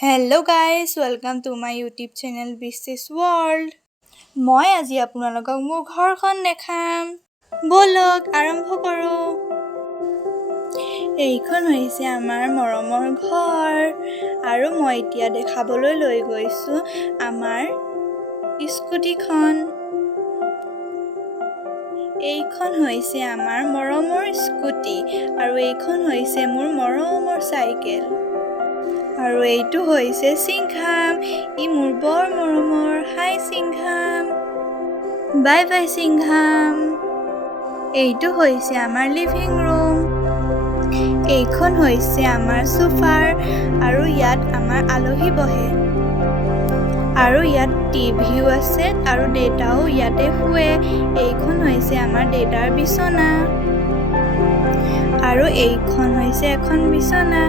Hello guys, welcome to my YouTube channel Business World. মই আজি আপোনালোকক মোৰ ঘৰখন দেখাম। বলক আৰম্ভ কৰো। এইখন হৈছে আমাৰ মৰমৰ ঘৰ আৰু মই এতিয়া দেখাবলৈ লৈ গৈছো আমাৰ স্কুটিখন। এইখন হৈছে আমাৰ মৰমৰ স্কুটি আৰু এইখন হৈছে মোৰ মৰমৰ চাইকেল। আৰু এইটো হৈছে সিংঘাম, ই মোৰ বৰ মৰমৰ। হাই সিংঘাম, বাই বাই সিংঘাম। এইটো হৈছে আমাৰ লিভিং ৰুম। এইখন হৈছে আমাৰ সোফাৰ আৰু ইয়াত আমাৰ আলহী বহে। আৰু ইয়াত টিভিও আছে আৰু দেউতাও ইয়াতে শুৱে। এইখন হৈছে আমাৰ দেউতাৰ বিছনা। আৰু এইখন হৈছে এখন বিছনা।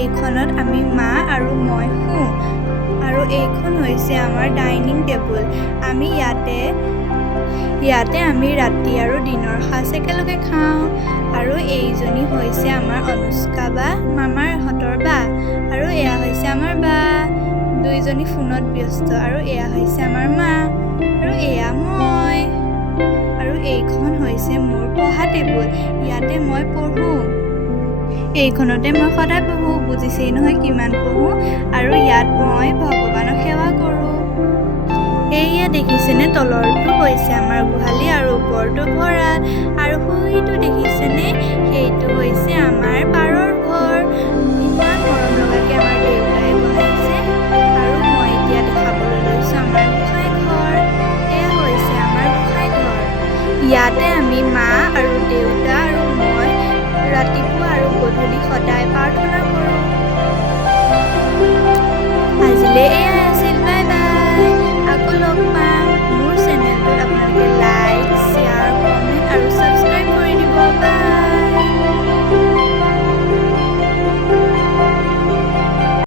এইখনত আমি মা আৰু মই শুওঁ। আৰু এইখন হৈছে আমাৰ ডাইনিং টেবুল। আমি ইয়াতে আমি ৰাতি আৰু দিনৰ সাঁজ একেলগে খাওঁ। আৰু এইজনী হৈছে আমাৰ অনুষ্কা বা মামাৰ হাতৰ বা। আৰু এয়া হৈছে আমাৰ বা। দুইজনী ফোনত ব্যস্ত। আৰু এয়া হৈছে আমাৰ মা আৰু এয়া মই। আৰু এইখন হৈছে মোৰ পঢ়া টেবুল। ইয়াতে মই পঢ়োঁ। এইখনতে মই সদায় পঢ়োঁ। বুজিছেই নহয় কিমান পঢ়োঁ। আৰু ইয়াত মই ভগৱানক সেৱা কৰোঁ। এইয়া দেখিছেনে, তলৰটো হৈছে আমাৰ গোহালি আৰু ওপৰটো ভঁৰাল। আৰু সেইটো দেখিছেনে, সেইটো হৈছে আমাৰ পাৰৰ ঘৰ। ইমান মৰম লগাকে আমাৰ দেউতাই